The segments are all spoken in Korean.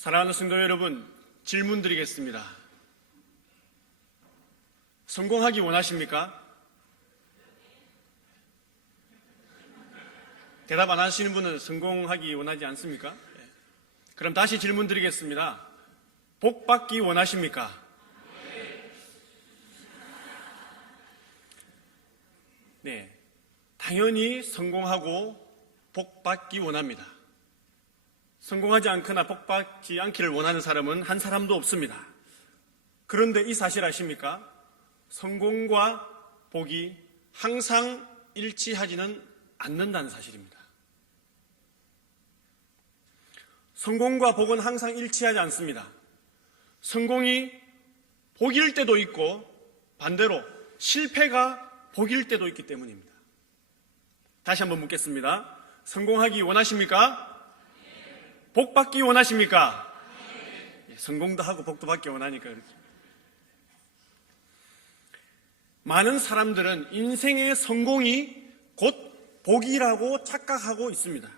사랑하는 성도 여러분, 질문 드리겠습니다. 성공하기 원하십니까? 대답 안 하시는 분은 성공하기 원하지 않습니까? 그럼 다시 질문 드리겠습니다. 복 받기 원하십니까? 네, 당연히 성공하고 복 받기 원합니다. 성공하지 않거나 복 받지 않기를 원하는 사람은 한 사람도 없습니다. 그런데 이 사실 아십니까? 성공과 복이 항상 일치하지는 않는다는 사실입니다. 성공과 복은 항상 일치하지 않습니다. 성공이 복일 때도 있고 반대로 실패가 복일 때도 있기 때문입니다. 다시 한번 묻겠습니다. 성공하기 원하십니까? 복 받기 원하십니까? 성공도 하고 복도 받기 원하니까 그렇죠. 많은 사람들은 인생의 성공이 곧 복이라고 착각하고 있습니다.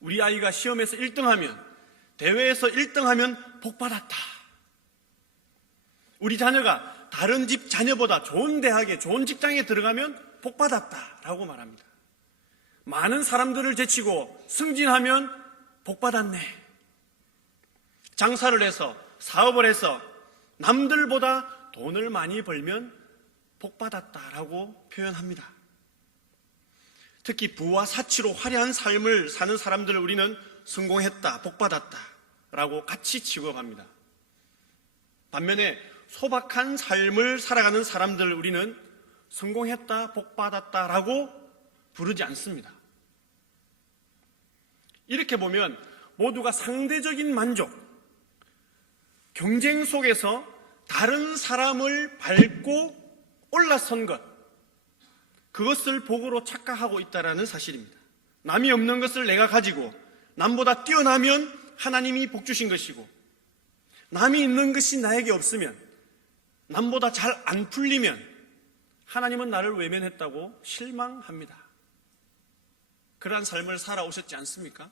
우리 아이가 시험에서 1등하면, 대회에서 1등하면 복 받았다. 우리 자녀가 다른 집 자녀보다 좋은 대학에, 좋은 직장에 들어가면 복 받았다라고 말합니다. 많은 사람들을 제치고 승진하면 복 받았네. 장사를 해서, 사업을 해서 남들보다 돈을 많이 벌면 복 받았다라고 표현합니다. 특히 부와 사치로 화려한 삶을 사는 사람들을 우리는 성공했다, 복 받았다라고 같이 취급합니다. 반면에 소박한 삶을 살아가는 사람들을 우리는 성공했다, 복 받았다라고 부르지 않습니다. 이렇게 보면 모두가 상대적인 만족, 경쟁 속에서 다른 사람을 밟고 올라선 것, 그것을 복으로 착각하고 있다는 사실입니다. 남이 없는 것을 내가 가지고 남보다 뛰어나면 하나님이 복 주신 것이고, 남이 있는 것이 나에게 없으면, 남보다 잘 안 풀리면 하나님은 나를 외면했다고 실망합니다. 그러한 삶을 살아오셨지 않습니까?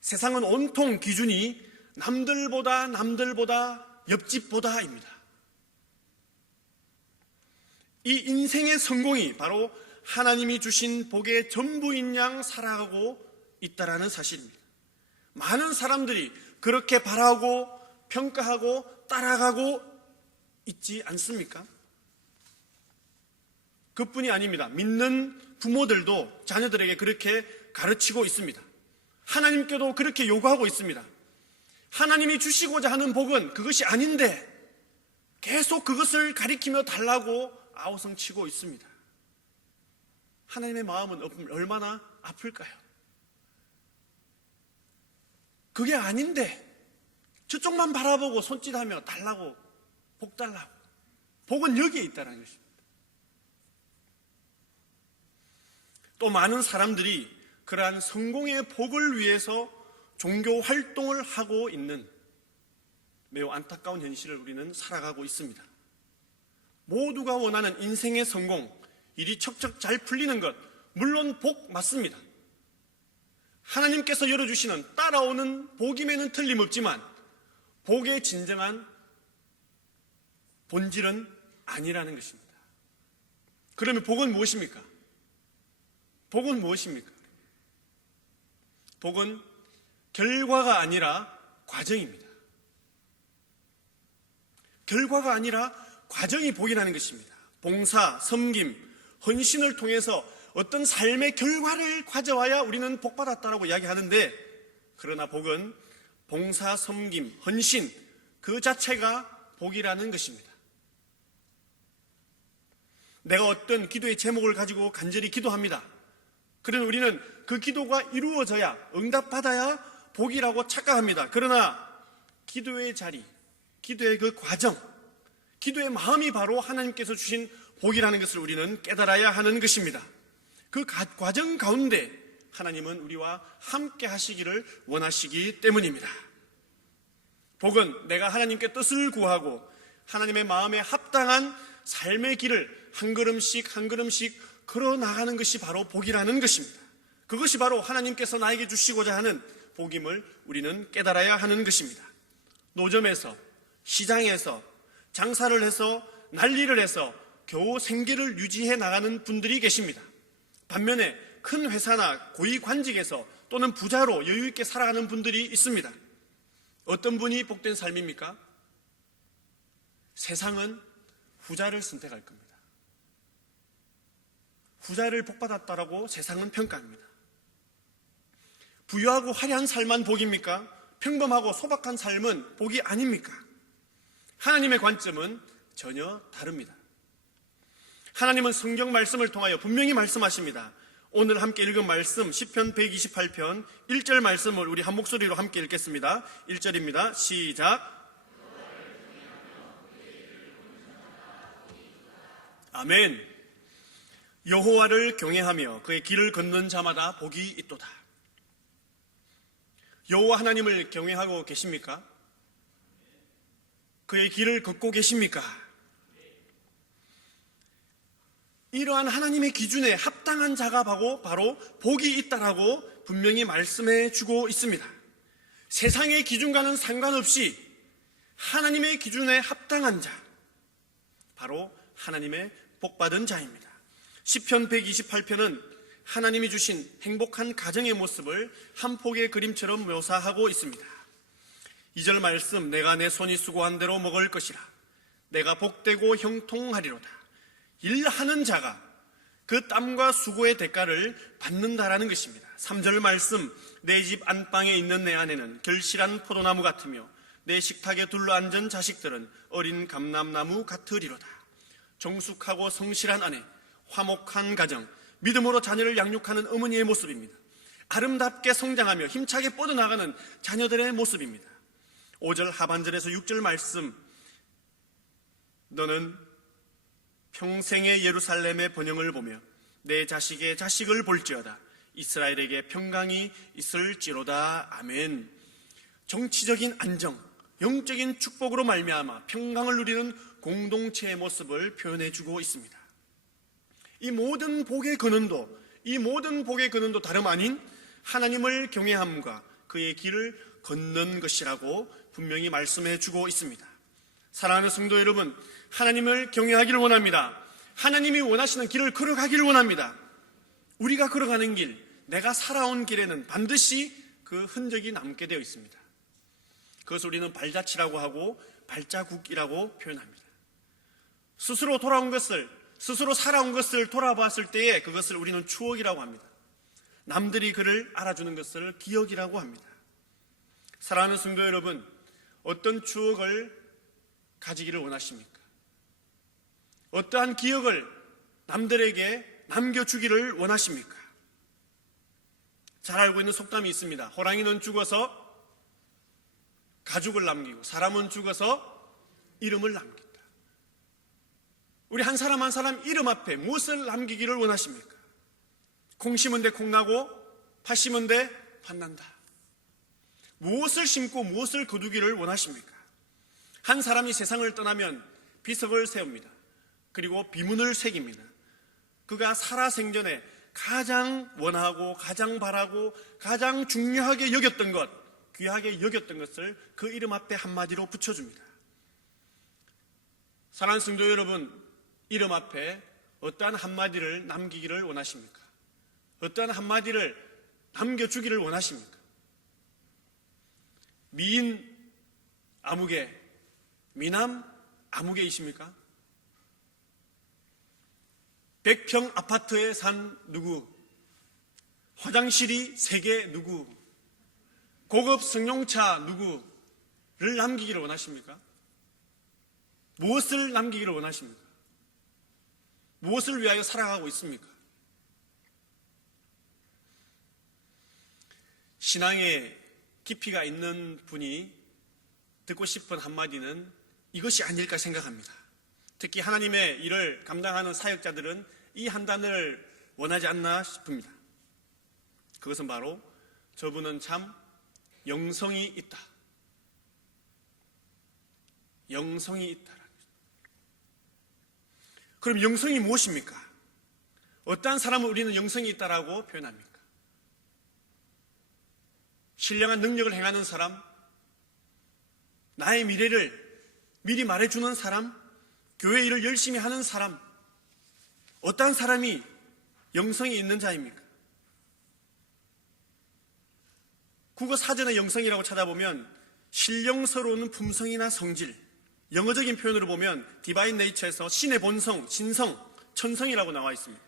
세상은 온통 기준이 남들보다 옆집보다입니다. 이 인생의 성공이 바로 하나님이 주신 복의 전부인 양 살아가고 있다는 사실입니다. 많은 사람들이 그렇게 바라고 평가하고 따라가고 있지 않습니까? 그뿐이 아닙니다. 믿는 부모들도 자녀들에게 그렇게 가르치고 있습니다. 하나님께도 그렇게 요구하고 있습니다. 하나님이 주시고자 하는 복은 그것이 아닌데 계속 그것을 가리키며 달라고 아우성치고 있습니다. 하나님의 마음은 얼마나 아플까요? 그게 아닌데 저쪽만 바라보고 손짓하며 달라고, 복 달라고. 복은 여기에 있다는 것입니다. 또 많은 사람들이 그러한 성공의 복을 위해서 종교 활동을 하고 있는 매우 안타까운 현실을 우리는 살아가고 있습니다. 모두가 원하는 인생의 성공, 일이 척척 잘 풀리는 것, 물론 복 맞습니다. 하나님께서 열어주시는 따라오는 복임에는 틀림없지만 복의 진정한 본질은 아니라는 것입니다. 그러면 복은 무엇입니까? 복은 무엇입니까? 복은 결과가 아니라 과정입니다. 결과가 아니라 과정이 복이라는 것입니다. 봉사, 섬김, 헌신을 통해서 어떤 삶의 결과를 가져와야 우리는 복받았다라고 이야기하는데, 그러나 복은 봉사, 섬김, 헌신 그 자체가 복이라는 것입니다. 내가 어떤 기도의 제목을 가지고 간절히 기도합니다. 그러나 우리는 그 기도가 이루어져야, 응답받아야 복이라고 착각합니다. 그러나 기도의 자리, 기도의 그 과정, 기도의 마음이 바로 하나님께서 주신 복이라는 것을 우리는 깨달아야 하는 것입니다. 그 과정 가운데 하나님은 우리와 함께 하시기를 원하시기 때문입니다. 복은 내가 하나님께 뜻을 구하고 하나님의 마음에 합당한 삶의 길을 한 걸음씩 한 걸음씩 걸어 나가는 것이 바로 복이라는 것입니다. 그것이 바로 하나님께서 나에게 주시고자 하는 복임을 우리는 깨달아야 하는 것입니다. 노점에서, 시장에서, 장사를 해서, 난리를 해서 겨우 생계를 유지해 나가는 분들이 계십니다. 반면에 큰 회사나 고위 관직에서 또는 부자로 여유 있게 살아가는 분들이 있습니다. 어떤 분이 복된 삶입니까? 세상은 후자를 선택할 겁니다. 후자를 복받았다라고 세상은 평가합니다. 부유하고 화려한 삶만 복입니까? 평범하고 소박한 삶은 복이 아닙니까? 하나님의 관점은 전혀 다릅니다. 하나님은 성경 말씀을 통하여 분명히 말씀하십니다. 오늘 함께 읽은 말씀 시편 128편 1절 말씀을 우리 한 목소리로 함께 읽겠습니다. 1절입니다. 시작. 아멘. 여호와를 경외하며 그의 길을 걷는 자마다 복이 있도다. 여호와 하나님을 경외하고 계십니까? 그의 길을 걷고 계십니까? 이러한 하나님의 기준에 합당한 자가 바로 복이 있다라고 분명히 말씀해 주고 있습니다. 세상의 기준과는 상관없이 하나님의 기준에 합당한 자, 바로 하나님의 복받은 자입니다. 시편 128편은 하나님이 주신 행복한 가정의 모습을 한 폭의 그림처럼 묘사하고 있습니다. 2절 말씀, 내가 내 손이 수고한 대로 먹을 것이라. 내가 복되고 형통하리로다. 일하는 자가 그 땀과 수고의 대가를 받는다라는 것입니다. 3절 말씀, 내 집 안방에 있는 내 아내는 결실한 포도나무 같으며 내 식탁에 둘러앉은 자식들은 어린 감람나무 같으리로다. 정숙하고 성실한 아내, 화목한 가정, 믿음으로 자녀를 양육하는 어머니의 모습입니다. 아름답게 성장하며 힘차게 뻗어나가는 자녀들의 모습입니다. 5절 하반절에서 6절 말씀, 너는 평생의 예루살렘의 번영을 보며 내 자식의 자식을 볼지어다. 이스라엘에게 평강이 있을지로다. 아멘. 정치적인 안정, 영적인 축복으로 말미암아 평강을 누리는 공동체의 모습을 표현해주고 있습니다. 이 모든 복의 근원도 다름 아닌 하나님을 경외함과 그의 길을 걷는 것이라고 분명히 말씀해주고 있습니다. 사랑하는 성도 여러분, 하나님을 경외하기를 원합니다. 하나님이 원하시는 길을 걸어가기를 원합니다. 우리가 걸어가는 길, 내가 살아온 길에는 반드시 그 흔적이 남게 되어 있습니다. 그것을 우리는 발자취라고 하고 발자국이라고 표현합니다. 스스로 살아온 것을 돌아봤을 때에 그것을 우리는 추억이라고 합니다. 남들이 그를 알아주는 것을 기억이라고 합니다. 사랑하는 성도 여러분, 어떤 추억을 가지기를 원하십니까? 어떠한 기억을 남들에게 남겨주기를 원하십니까? 잘 알고 있는 속담이 있습니다. 호랑이는 죽어서 가죽을 남기고 사람은 죽어서 이름을 남긴다. 우리 한 사람 한 사람 이름 앞에 무엇을 남기기를 원하십니까? 콩 심은 데 콩 나고 팥 심은 데 팥 난다. 무엇을 심고 무엇을 거두기를 원하십니까? 한 사람이 세상을 떠나면 비석을 세웁니다. 그리고 비문을 새깁니다. 그가 살아생전에 가장 원하고 가장 바라고 가장 중요하게 여겼던 것, 귀하게 여겼던 것을 그 이름 앞에 한마디로 붙여줍니다. 사랑하는 성도 여러분, 이름 앞에 어떠한 한마디를 남기기를 원하십니까? 어떠한 한마디를 남겨주기를 원하십니까? 미인 아무개, 미남 아무개이십니까? 100평 아파트에 산 누구, 화장실이 3개 누구, 고급 승용차 누구를 남기기를 원하십니까? 무엇을 남기기를 원하십니까? 무엇을 위하여 살아가고 있습니까? 신앙에 깊이가 있는 분이 듣고 싶은 한마디는 이것이 아닐까 생각합니다. 특히 하나님의 일을 감당하는 사역자들은 이 한단을 원하지 않나 싶습니다. 그것은 바로 저분은 참 영성이 있다. 영성이 있다. 그럼 영성이 무엇입니까? 어떠한 사람을 우리는 영성이 있다라고 표현합니까? 신령한 능력을 행하는 사람, 나의 미래를 미리 말해주는 사람, 교회 일을 열심히 하는 사람, 어떤 사람이 영성이 있는 자입니까? 국어 사전의 영성이라고 찾아보면 신령스러운 품성이나 성질, 영어적인 표현으로 보면 디바인 네이처에서 신의 본성, 신성, 천성이라고 나와 있습니다.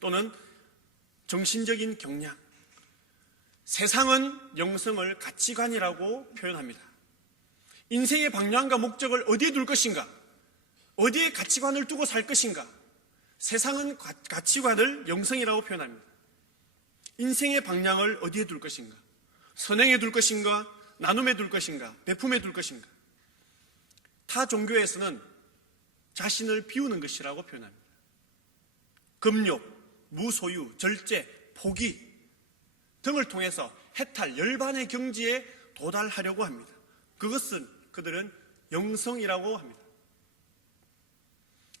또는 정신적인 경량. 세상은 영성을 가치관이라고 표현합니다. 인생의 방향과 목적을 어디에 둘 것인가? 어디에 가치관을 두고 살 것인가? 세상은 가치관을 영성이라고 표현합니다. 인생의 방향을 어디에 둘 것인가? 선행에 둘 것인가? 나눔에 둘 것인가? 베품에 둘 것인가? 타 종교에서는 자신을 비우는 것이라고 표현합니다. 금욕, 무소유, 절제, 포기 등을 통해서 해탈, 열반의 경지에 도달하려고 합니다. 그것은 그들은 영성이라고 합니다.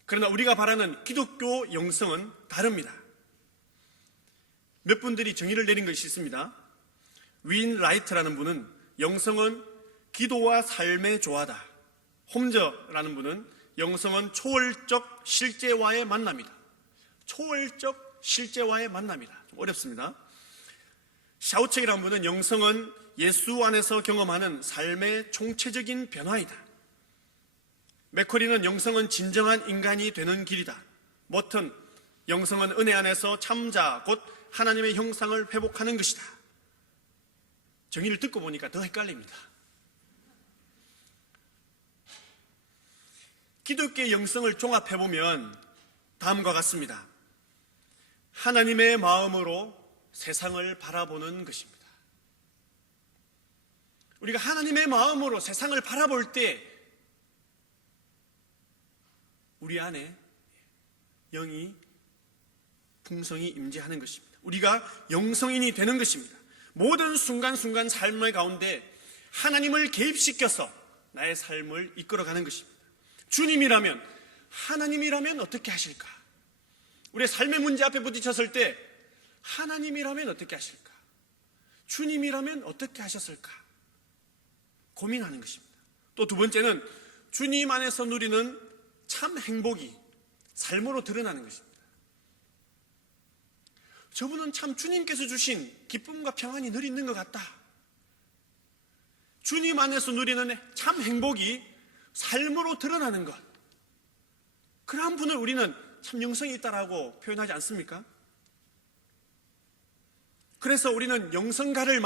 그러나 우리가 바라는 기독교 영성은 다릅니다. 몇 분들이 정의를 내린 것이 있습니다. 윈 라이트라는 분은 영성은 기도와 삶의 조화다. 홈저라는 분은 영성은 초월적 실제와의 만남이다. 초월적 실제와의 만남이다. 좀 어렵습니다. 샤우책이라는 분은 영성은 예수 안에서 경험하는 삶의 총체적인 변화이다. 맥커리는 영성은 진정한 인간이 되는 길이다. 모튼, 영성은 은혜 안에서 참자, 곧 하나님의 형상을 회복하는 것이다. 정의를 듣고 보니까 더 헷갈립니다. 기독교의 영성을 종합해보면 다음과 같습니다. 하나님의 마음으로 세상을 바라보는 것입니다. 우리가 하나님의 마음으로 세상을 바라볼 때 우리 안에 영이 풍성이 임재하는 것입니다. 우리가 영성인이 되는 것입니다. 모든 순간순간 삶의 가운데 하나님을 개입시켜서 나의 삶을 이끌어가는 것입니다. 주님이라면, 하나님이라면 어떻게 하실까? 우리의 삶의 문제 앞에 부딪혔을 때 하나님이라면 어떻게 하실까? 주님이라면 어떻게 하셨을까? 고민하는 것입니다. 또 두 번째는 주님 안에서 누리는 참 행복이 삶으로 드러나는 것입니다. 저분은 참 주님께서 주신 기쁨과 평안이 늘 있는 것 같다. 주님 안에서 누리는 참 행복이 삶으로 드러나는 것. 그러한 분을 우리는 참 영성이 있다라고 표현하지 않습니까? 그래서 우리는 영성가를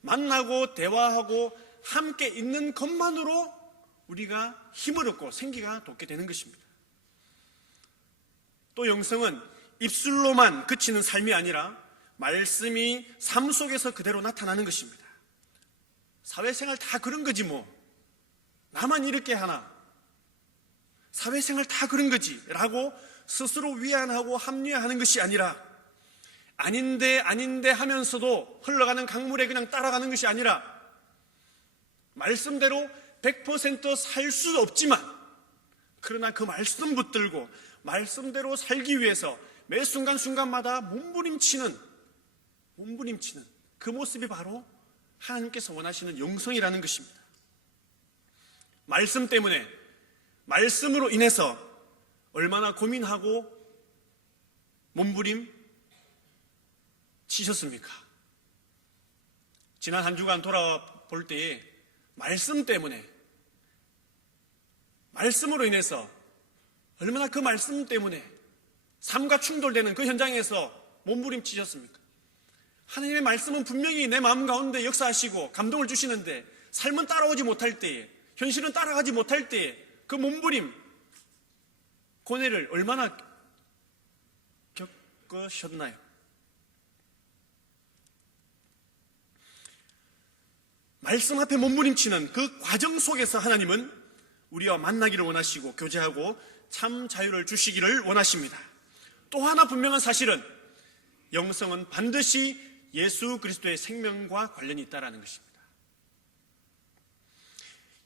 만나고 대화하고 함께 있는 것만으로 우리가 힘을 얻고 생기가 돋게 되는 것입니다. 또 영성은 입술로만 그치는 삶이 아니라 말씀이 삶 속에서 그대로 나타나는 것입니다. 사회생활 다 그런 거지 뭐. 나만 이렇게 하나. 사회생활 다 그런 거지 라고 스스로 위안하고 합리화하는 것이 아니라 아닌데 하면서도 흘러가는 강물에 그냥 따라가는 것이 아니라 말씀대로 100% 살 수 없지만 그러나 그 말씀 붙들고 말씀대로 살기 위해서 매 순간순간마다 몸부림치는 그 모습이 바로 하나님께서 원하시는 영성이라는 것입니다. 말씀 때문에, 말씀으로 인해서 얼마나 고민하고 몸부림 치셨습니까? 지난 한 주간 돌아볼 때에 말씀 때문에, 말씀으로 인해서 얼마나 그 말씀 때문에 삶과 충돌되는 그 현장에서 몸부림치셨습니까? 하나님의 말씀은 분명히 내 마음 가운데 역사하시고 감동을 주시는데 삶은 따라오지 못할 때에, 현실은 따라가지 못할 때에 그 몸부림, 고뇌를 얼마나 겪으셨나요? 말씀 앞에 몸부림치는 그 과정 속에서 하나님은 우리와 만나기를 원하시고 교제하고 참 자유를 주시기를 원하십니다. 또 하나 분명한 사실은 영성은 반드시 예수 그리스도의 생명과 관련이 있다는 것입니다.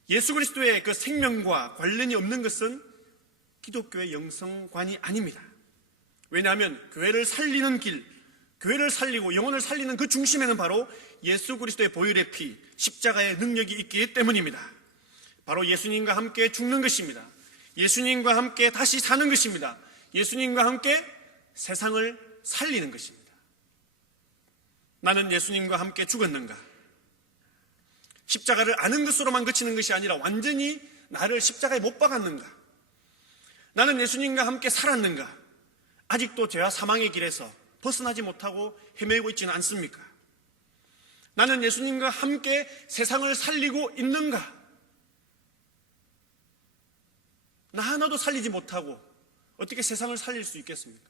예수 그리스도의 그 생명과 관련이 없는 것은 기독교의 영성관이 아닙니다. 왜냐하면 교회를 살리는 길, 교회를 살리고 영혼을 살리는 그 중심에는 바로 예수 그리스도의 보혈의 피, 십자가의 능력이 있기 때문입니다. 바로 예수님과 함께 죽는 것입니다. 예수님과 함께 다시 사는 것입니다. 예수님과 함께 세상을 살리는 것입니다. 나는 예수님과 함께 죽었는가? 십자가를 아는 것으로만 그치는 것이 아니라 완전히 나를 십자가에 못 박았는가? 나는 예수님과 함께 살았는가? 아직도 죄와 사망의 길에서 벗어나지 못하고 헤매고 있지는 않습니까? 나는 예수님과 함께 세상을 살리고 있는가? 나 하나도 살리지 못하고 어떻게 세상을 살릴 수 있겠습니까?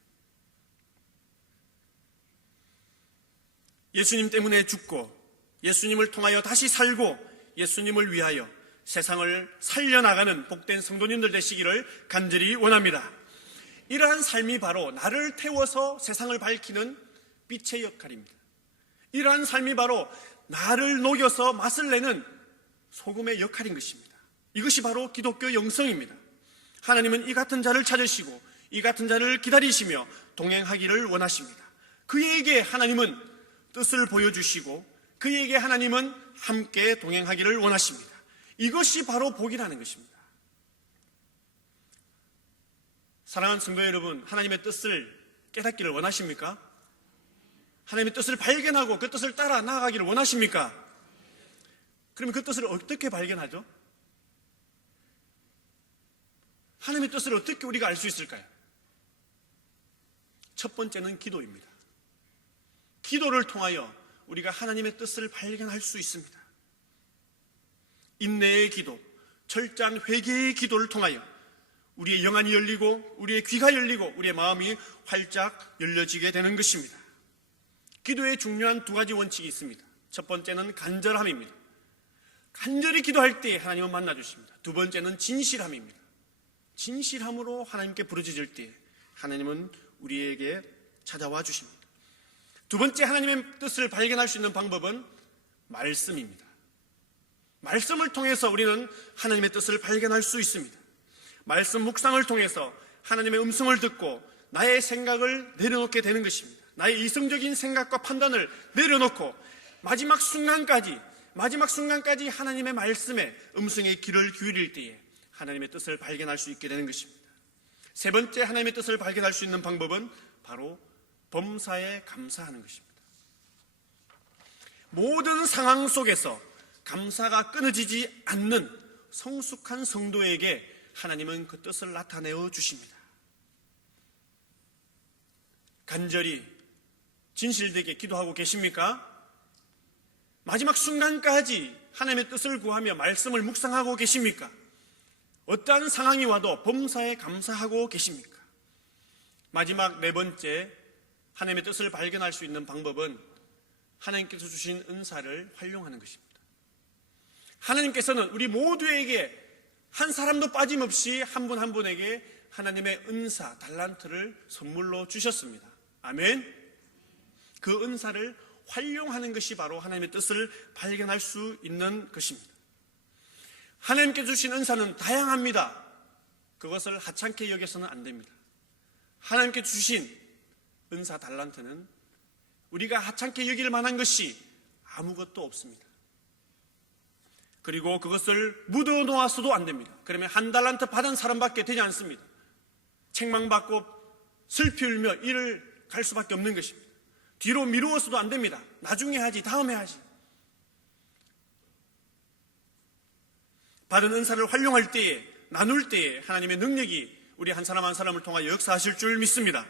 예수님 때문에 죽고 예수님을 통하여 다시 살고 예수님을 위하여 세상을 살려나가는 복된 성도님들 되시기를 간절히 원합니다. 이러한 삶이 바로 나를 태워서 세상을 밝히는 빛의 역할입니다. 이러한 삶이 바로 나를 녹여서 맛을 내는 소금의 역할인 것입니다. 이것이 바로 기독교 영성입니다. 하나님은 이 같은 자를 찾으시고 이 같은 자를 기다리시며 동행하기를 원하십니다. 그에게 하나님은 뜻을 보여주시고 그에게 하나님은 함께 동행하기를 원하십니다. 이것이 바로 복이라는 것입니다. 사랑하는 성도 여러분, 하나님의 뜻을 깨닫기를 원하십니까? 하나님의 뜻을 발견하고 그 뜻을 따라 나아가기를 원하십니까? 그러면 그 뜻을 어떻게 발견하죠? 하나님의 뜻을 어떻게 우리가 알 수 있을까요? 첫 번째는 기도입니다. 기도를 통하여 우리가 하나님의 뜻을 발견할 수 있습니다. 인내의 기도, 철저한 회개의 기도를 통하여 우리의 영안이 열리고 우리의 귀가 열리고 우리의 마음이 활짝 열려지게 되는 것입니다. 기도에 중요한 두 가지 원칙이 있습니다. 첫 번째는 간절함입니다. 간절히 기도할 때 하나님은 만나주십니다. 두 번째는 진실함입니다. 진실함으로 하나님께 부르짖을 때 하나님은 우리에게 찾아와 주십니다. 두 번째 하나님의 뜻을 발견할 수 있는 방법은 말씀입니다. 말씀을 통해서 우리는 하나님의 뜻을 발견할 수 있습니다. 말씀 묵상을 통해서 하나님의 음성을 듣고 나의 생각을 내려놓게 되는 것입니다. 나의 이성적인 생각과 판단을 내려놓고 마지막 순간까지 하나님의 말씀에 음성의 귀를 기울일 때에 하나님의 뜻을 발견할 수 있게 되는 것입니다. 세 번째 하나님의 뜻을 발견할 수 있는 방법은 바로 범사에 감사하는 것입니다. 모든 상황 속에서 감사가 끊어지지 않는 성숙한 성도에게 하나님은 그 뜻을 나타내어 주십니다. 간절히 진실되게 기도하고 계십니까? 마지막 순간까지 하나님의 뜻을 구하며 말씀을 묵상하고 계십니까? 어떠한 상황이 와도 범사에 감사하고 계십니까? 마지막 네 번째 하나님의 뜻을 발견할 수 있는 방법은 하나님께서 주신 은사를 활용하는 것입니다. 하나님께서는 우리 모두에게 한 사람도 빠짐없이 한 분 한 분에게 하나님의 은사, 달란트를 선물로 주셨습니다. 아멘. 그 은사를 활용하는 것이 바로 하나님의 뜻을 발견할 수 있는 것입니다. 하나님께 주신 은사는 다양합니다. 그것을 하찮게 여겨서는 안 됩니다. 하나님께 주신 은사, 달란트는 우리가 하찮게 여길 만한 것이 아무것도 없습니다. 그리고 그것을 묻어놓아서도 안 됩니다. 그러면 한 달란트 받은 사람밖에 되지 않습니다. 책망받고 슬피 울며 일을 갈 수밖에 없는 것입니다. 뒤로 미루어서도 안 됩니다. 나중에 하지, 다음에 하지. 받은 은사를 활용할 때에, 나눌 때에 하나님의 능력이 우리 한 사람 한 사람을 통하여 역사하실 줄 믿습니다.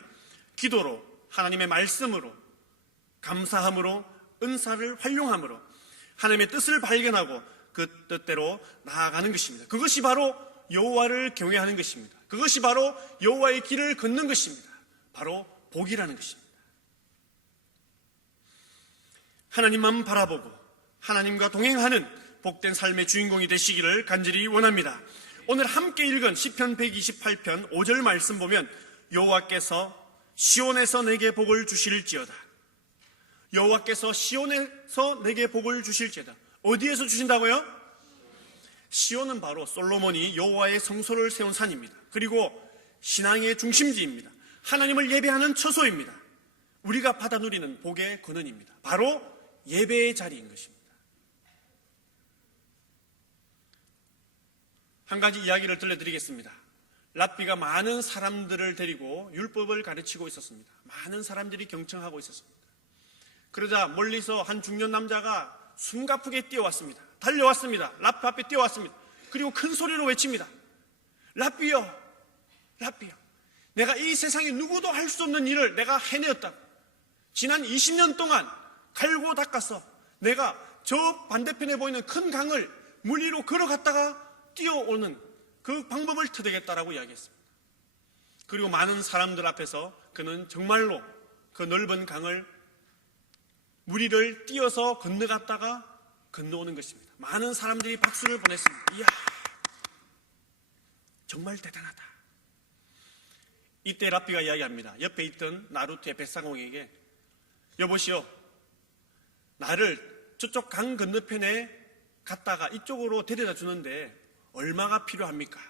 기도로, 하나님의 말씀으로, 감사함으로, 은사를 활용함으로 하나님의 뜻을 발견하고 그 뜻대로 나아가는 것입니다. 그것이 바로 여호와를 경외하는 것입니다. 그것이 바로 여호와의 길을 걷는 것입니다. 바로 복이라는 것입니다. 하나님만 바라보고 하나님과 동행하는 복된 삶의 주인공이 되시기를 간절히 원합니다. 오늘 함께 읽은 시편 128편 5절 말씀 보면 여호와께서 시온에서 내게 복을 주실지어다. 여호와께서 시온에서 내게 복을 주실지어다. 어디에서 주신다고요? 시온은 바로 솔로몬이 여호와의 성소를 세운 산입니다. 그리고 신앙의 중심지입니다. 하나님을 예배하는 처소입니다. 우리가 받아 누리는 복의 근원입니다. 바로 예배의 자리인 것입니다. 한 가지 이야기를 들려드리겠습니다. 랍비가 많은 사람들을 데리고 율법을 가르치고 있었습니다. 많은 사람들이 경청하고 있었습니다. 그러자 멀리서 한 중년 남자가 숨가쁘게 뛰어왔습니다. 달려왔습니다. 랍비 앞에 뛰어왔습니다. 그리고 큰 소리로 외칩니다. 랍비여, 랍비여, 내가 이 세상에 누구도 할 수 없는 일을 내가 해내었다. 지난 20년 동안 갈고 닦아서 내가 저 반대편에 보이는 큰 강을 물 위로 걸어갔다가 뛰어오는 그 방법을 터득했다라고 이야기했습니다. 그리고 많은 사람들 앞에서 그는 정말로 그 넓은 강을 물 위를 뛰어서 건너갔다가 건너오는 것입니다. 많은 사람들이 박수를 보냈습니다. 이야, 정말 대단하다. 이때 랍비가 이야기합니다. 옆에 있던 나루트의 백사공에게, 여보시오, 나를 저쪽 강 건너편에 갔다가 이쪽으로 데려다 주는데 얼마가 필요합니까?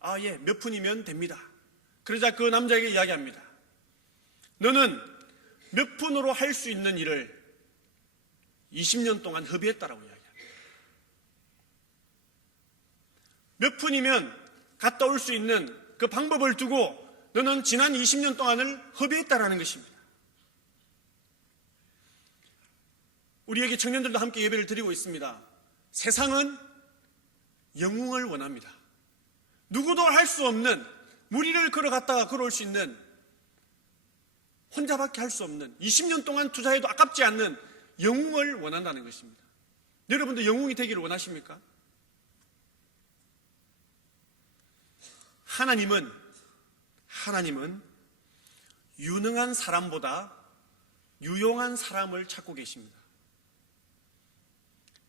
아, 예, 몇 푼이면 됩니다. 그러자 그 남자에게 이야기합니다. 너는 몇 푼으로 할 수 있는 일을 20년 동안 허비했다라고 이야기합니다. 몇 푼이면 갔다 올 수 있는 그 방법을 두고 너는 지난 20년 동안을 허비했다라는 것입니다. 우리에게 청년들도 함께 예배를 드리고 있습니다. 세상은 영웅을 원합니다. 누구도 할 수 없는, 무리를 걸어갔다가 걸어올 수 있는, 혼자밖에 할 수 없는, 20년 동안 투자해도 아깝지 않는 영웅을 원한다는 것입니다. 여러분도 영웅이 되기를 원하십니까? 하나님은 유능한 사람보다 유용한 사람을 찾고 계십니다.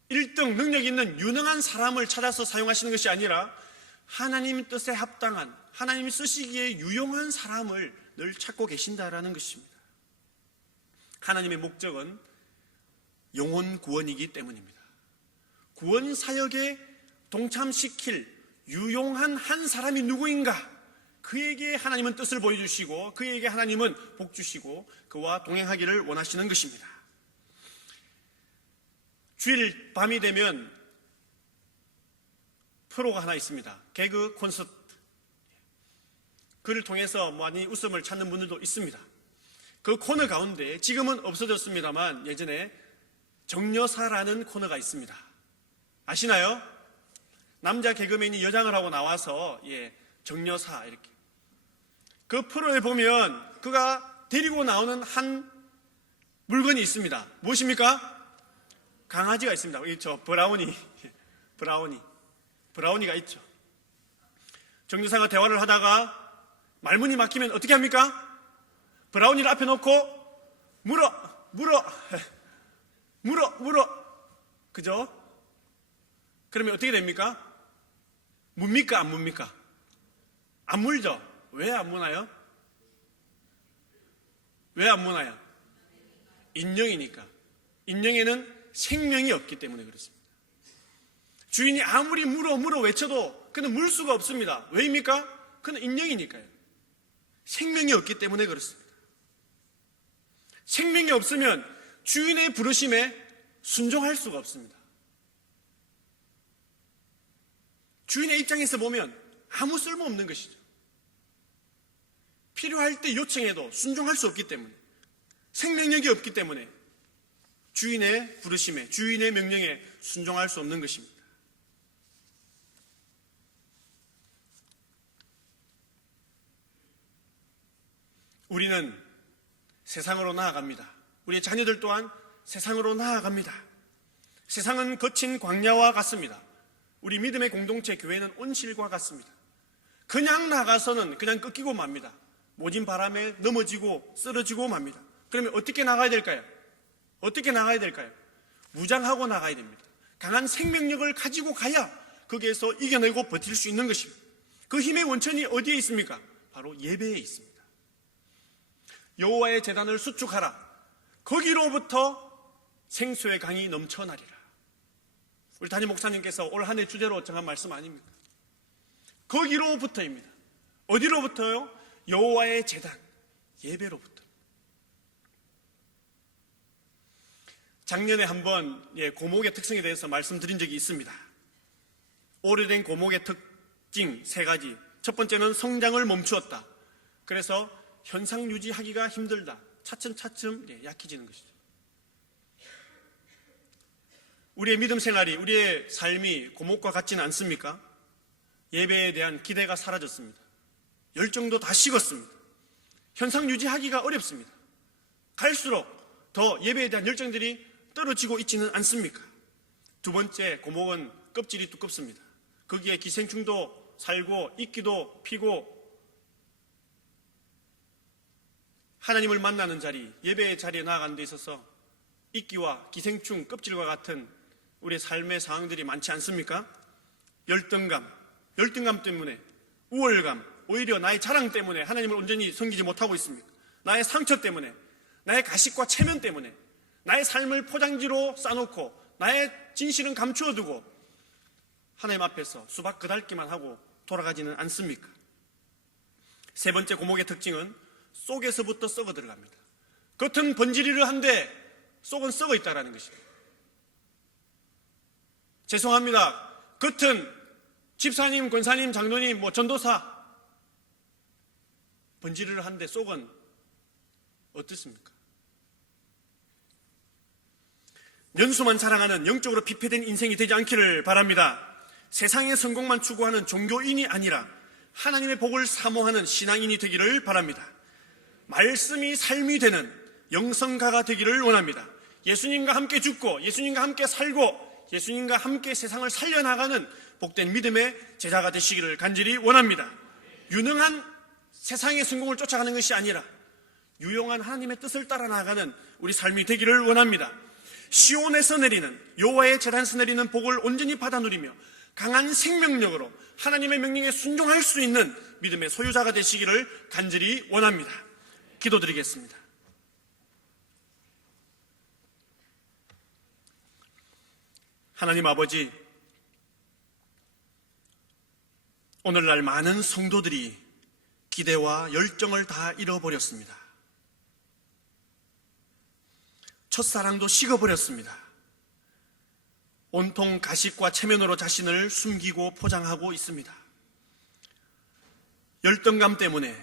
1등 능력 있는 유능한 사람을 찾아서 사용하시는 것이 아니라 하나님 뜻에 합당한, 하나님이 쓰시기에 유용한 사람을 늘 찾고 계신다라는 것입니다. 하나님의 목적은 영혼 구원이기 때문입니다. 구원 사역에 동참시킬 유용한 한 사람이 누구인가? 그에게 하나님은 뜻을 보여주시고 그에게 하나님은 복 주시고 그와 동행하기를 원하시는 것입니다. 주일 밤이 되면 프로가 하나 있습니다. 개그 콘서트. 그를 통해서 많이 웃음을 찾는 분들도 있습니다. 그 코너 가운데 지금은 없어졌습니다만 예전에 정여사라는 코너가 있습니다. 아시나요? 남자 개그맨이 여장을 하고 나와서 정여사 이렇게. 그 프로에 보면 그가 데리고 나오는 한 물건이 있습니다. 무엇입니까? 강아지가 있습니다. 저 브라우니가 있죠. 정여사가 대화를 하다가 말문이 막히면 어떻게 합니까? 브라우니를 앞에 놓고 물어. 그죠? 그러면 어떻게 됩니까? 뭡니까? 안 뭡니까? 안 물죠? 왜 안 무나요? 왜 안 무나요? 인형이니까. 인형에는 생명이 없기 때문에 그렇습니다. 주인이 아무리 물어 외쳐도 그는 물 수가 없습니다. 왜입니까? 그는 인형이니까요. 생명이 없기 때문에 그렇습니다. 생명이 없으면 주인의 부르심에 순종할 수가 없습니다. 주인의 입장에서 보면 아무 쓸모없는 것이죠. 필요할 때 요청해도 순종할 수 없기 때문에, 생명력이 없기 때문에 주인의 부르심에, 주인의 명령에 순종할 수 없는 것입니다. 우리는 세상으로 나아갑니다. 우리의 자녀들 또한 세상으로 나아갑니다. 세상은 거친 광야와 같습니다. 우리 믿음의 공동체 교회는 온실과 같습니다. 그냥 나가서는 그냥 꺾이고 맙니다. 모진 바람에 넘어지고 쓰러지고 맙니다. 그러면 어떻게 나가야 될까요? 무장하고 나가야 됩니다. 강한 생명력을 가지고 가야 거기에서 이겨내고 버틸 수 있는 것입니다. 그 힘의 원천이 어디에 있습니까? 바로 예배에 있습니다. 여호와의 제단을 수축하라. 거기로부터 생수의 강이 넘쳐나리라. 우리 담임 목사님께서 올 한 해 주제로 정한 말씀 아닙니까? 거기로부터입니다. 어디로부터요? 여호와의 제단, 예배로부터. 작년에 한번 고목의 특성에 대해서 말씀드린 적이 있습니다. 오래된 고목의 특징 3가지. 첫 번째는 성장을 멈추었다. 그래서 현상 유지하기가 힘들다. 차츰차츰 약해지는 것이죠. 우리의 믿음 생활이, 우리의 삶이 고목과 같지는 않습니까? 예배에 대한 기대가 사라졌습니다. 열정도 다 식었습니다. 현상 유지하기가 어렵습니다. 갈수록 더 예배에 대한 열정들이 떨어지고 있지는 않습니까? 두 번째, 고목은 껍질이 두껍습니다. 거기에 기생충도 살고 이끼도 피고, 하나님을 만나는 자리, 예배의 자리에 나아가는 데 있어서 이끼와 기생충, 껍질과 같은 우리의 삶의 상황들이 많지 않습니까? 열등감 때문에, 우월감, 오히려 나의 자랑 때문에 하나님을 온전히 섬기지 못하고 있습니다. 나의 상처 때문에, 나의 가식과 체면 때문에, 나의 삶을 포장지로 싸놓고 나의 진실은 감추어두고 하나님 앞에서 수박 그달기만 하고 돌아가지는 않습니까? 세 번째 고목의 특징은 속에서부터 썩어 들어갑니다. 겉은 번지르르 한데 속은 썩어 있다는 것입니다. 죄송합니다. 겉은 집사님, 권사님, 장로님, 전도사 번지르르 한데 속은 어떻습니까? 연수만 자랑하는 영적으로 피폐된 인생이 되지 않기를 바랍니다. 세상의 성공만 추구하는 종교인이 아니라 하나님의 복을 사모하는 신앙인이 되기를 바랍니다. 말씀이 삶이 되는 영성가가 되기를 원합니다. 예수님과 함께 죽고 예수님과 함께 살고 예수님과 함께 세상을 살려나가는 복된 믿음의 제자가 되시기를 간절히 원합니다. 유능한 세상의 성공을 쫓아가는 것이 아니라 유용한 하나님의 뜻을 따라 나가는 우리 삶이 되기를 원합니다. 시온에서 내리는, 여호와의 제단에서 내리는 복을 온전히 받아 누리며 강한 생명력으로 하나님의 명령에 순종할 수 있는 믿음의 소유자가 되시기를 간절히 원합니다. 기도드리겠습니다. 하나님 아버지, 오늘날 많은 성도들이 기대와 열정을 다 잃어버렸습니다. 첫사랑도 식어버렸습니다. 온통 가식과 체면으로 자신을 숨기고 포장하고 있습니다. 열등감 때문에,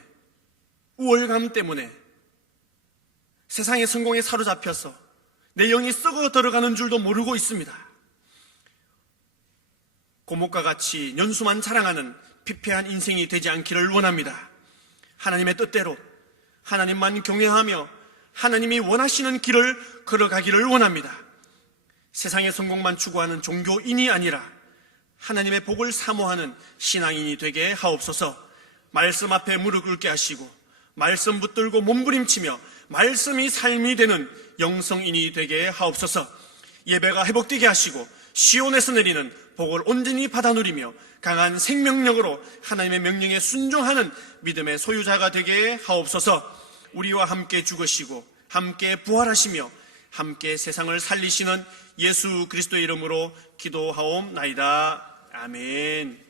우월감 때문에 세상의 성공에 사로잡혀서 내 영이 썩어 들어가는 줄도 모르고 있습니다. 고목과 같이 연수만 자랑하는 피폐한 인생이 되지 않기를 원합니다. 하나님의 뜻대로 하나님만 경외하며 하나님이 원하시는 길을 걸어가기를 원합니다. 세상의 성공만 추구하는 종교인이 아니라 하나님의 복을 사모하는 신앙인이 되게 하옵소서. 말씀 앞에 무릎 꿇게 하시고 말씀 붙들고 몸부림치며 말씀이 삶이 되는 영성인이 되게 하옵소서. 예배가 회복되게 하시고 시온에서 내리는 복을 온전히 받아 누리며 강한 생명력으로 하나님의 명령에 순종하는 믿음의 소유자가 되게 하옵소서. 우리와 함께 죽으시고 함께 부활하시며 함께 세상을 살리시는 예수 그리스도의 이름으로 기도하옵나이다. 아멘.